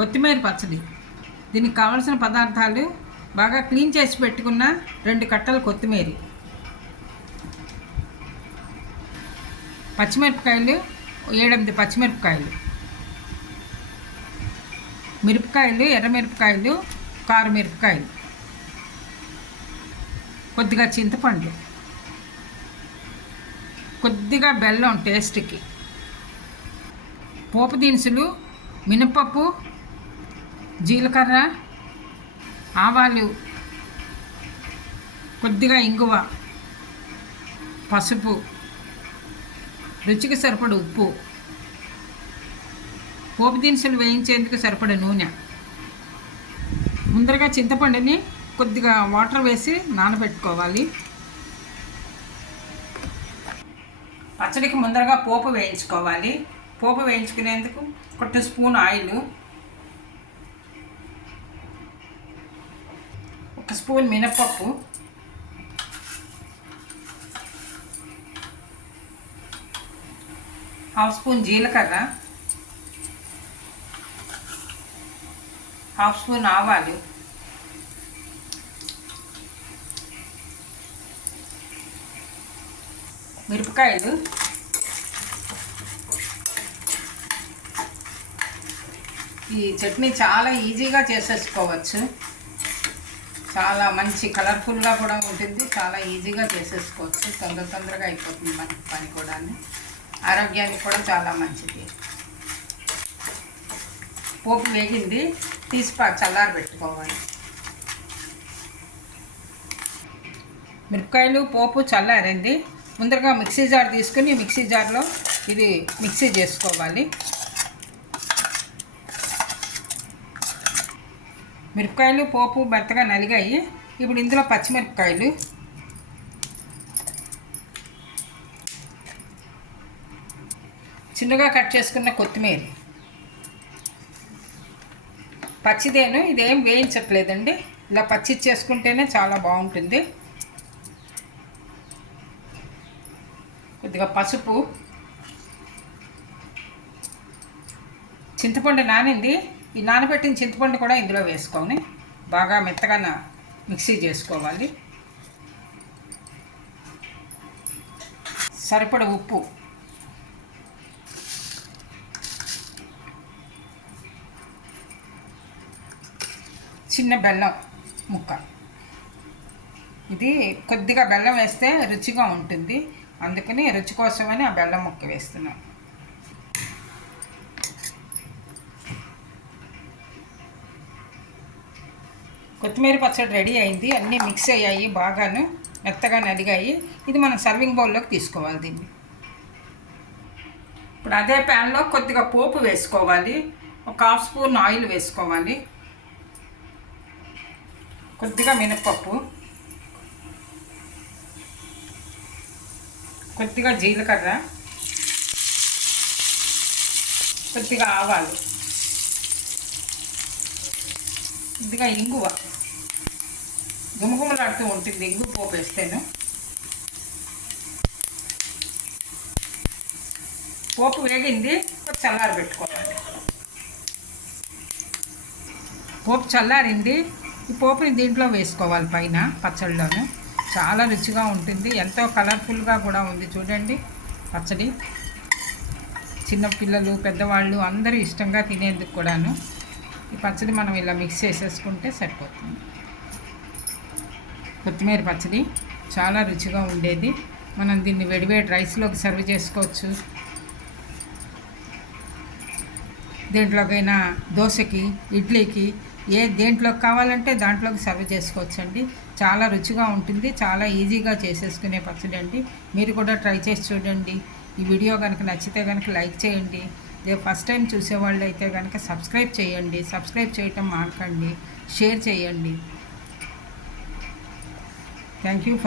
కొత్తిమీర పచ్చడి. దీనికి కావలసిన పదార్థాలు బాగా క్లీన్ చేసి పెట్టుకున్న రెండు కట్టలు కొత్తిమీర. పచ్చిమిరపకాయలు ఏడెనిమిది పచ్చిమిరపకాయలు. మిరపకాయలు ఎర్రమిరపకాయలు కారుమిరపకాయలు. కొద్దిగా చింతపండు. కొద్దిగా బెల్లం టేస్ట్కి. పోపు దినుసులు మినపప్పు జీలకర్ర ఆవాలు కొద్దిగా ఇంగువ పసుపు రుచికి సరిపడ ఉప్పు పోపు దినుసులు వేయించేందుకు సరిపడ నూనె. ముందరగా చింతపండుని కొద్దిగా వాటర్ వేసి నానబెట్టుకోవాలి. పచ్చడికి ముందరగా పోపు వేయించుకోవాలి. పోపు వేయించుకునేందుకు ఒక స్పూన్ ఆయిల్ ఒక స్పూన్ మినపప్పు. హాఫ్ స్పూన్ జీలకర్ర. హాఫ్ స్పూన్ ఆవాలు. మిరపకాయలు. ఈ చట్నీ చాలా ఈజీగా చేసేసుకోవచ్చు. చాలా మంచి కలర్ఫుల్గా కూడా ఉంటుంది. చాలా ఈజీగా చేసేసుకోవచ్చు. తొందర తొందరగా అయిపోతుంది మనకి పని కూడా ఆరోగ్యానికి కూడా చాలా మంచిది. పోపు వేగింది. తీసి చల్లారి పెట్టుకోవాలి. మిరపకాయలు పోపు చల్లారండి ముందరగా మిక్సీ జార్ తీసుకుని మిక్సీ జార్లో ఇది మిక్సీ చేసుకోవాలి. మిరపకాయలు పోపు మెత్తగా నలిగాయి. ఇప్పుడు ఇందులో పచ్చిమిరపకాయలు. చిన్నగా కట్ చేసుకున్న కొత్తిమీర. పచ్చిదేను ఇదేం వేయించట్లేదండి. ఇలా పచ్చి చేసుకుంటేనే చాలా బాగుంటుంది. కొద్దిగా పసుపు. చింతపండు నానింది. ఈ నానబెట్టిన చింతపండు కూడా ఇందులో వేసుకొని బాగా మెత్తగా మిక్సీ చేసుకోవాలి. సరిపడ ఉప్పు. చిన్న బెల్లం ముక్క. ఇది కొద్దిగా బెల్లం వేస్తే రుచిగా ఉంటుంది. అందుకని రుచి కోసమని ఆ బెల్లం ముక్క వేస్తున్నాం కొత్తిమీర పచ్చడి రెడీ అయింది. అన్నీ మిక్స్ అయ్యాయి బాగాను. మెత్తగా నలిగాయి. ఇది మనం సర్వింగ్ బౌల్లోకి తీసుకోవాలి దీన్ని. ఇప్పుడు అదే ప్యాన్లో కొద్దిగా పోపు వేసుకోవాలి. ఒక హాఫ్ స్పూన్ ఆయిల్ వేసుకోవాలి. కొద్దిగా మినప్పప్పు. కొద్దిగా జీలకర్ర. కొద్దిగా ఆవాలు. కొద్దిగా ఇంగువ. గుమగుమలాడుతూ ఉంటుంది. ఎగ్గు పోపు వేస్తేను పోపు వేగింది చల్లారి పెట్టుకోవాలి. పోపు చల్లారింది. ఈ పోపుని దీంట్లో వేసుకోవాలి పైన పచ్చడిలోను చాలా రుచిగా ఉంటుంది. ఎంతో కలర్ఫుల్గా కూడా ఉంది. చూడండి పచ్చడి. చిన్నపిల్లలు పెద్దవాళ్ళు అందరూ ఇష్టంగా తినేందుకు కూడాను ఈ పచ్చడి మనం ఇలా మిక్స్ చేసేసుకుంటే సరిపోతుంది. కొత్తిమీర పచ్చడి చాలా రుచిగా ఉండేది. మనం దీన్ని వేడివేడి రైస్లోకి సర్వ్ చేసుకోవచ్చు. దేంట్లోకైనా దోశకి ఇడ్లీకి ఏ దేంట్లోకి కావాలంటే దాంట్లోకి సర్వ్ చేసుకోవచ్చండి. చాలా రుచిగా ఉంటుంది. చాలా ఈజీగా చేసేసుకునే పచ్చడి అండి. మీరు కూడా ట్రై చేసి చూడండి. ఈ వీడియో కనుక నచ్చితే కనుక లైక్ చేయండి. ఫస్ట్ టైం చూసేవాళ్ళు అయితే కనుక సబ్స్క్రైబ్ చేయండి. సబ్స్క్రైబ్ చేయటం మానకండి. షేర్ చేయండి. Thank you.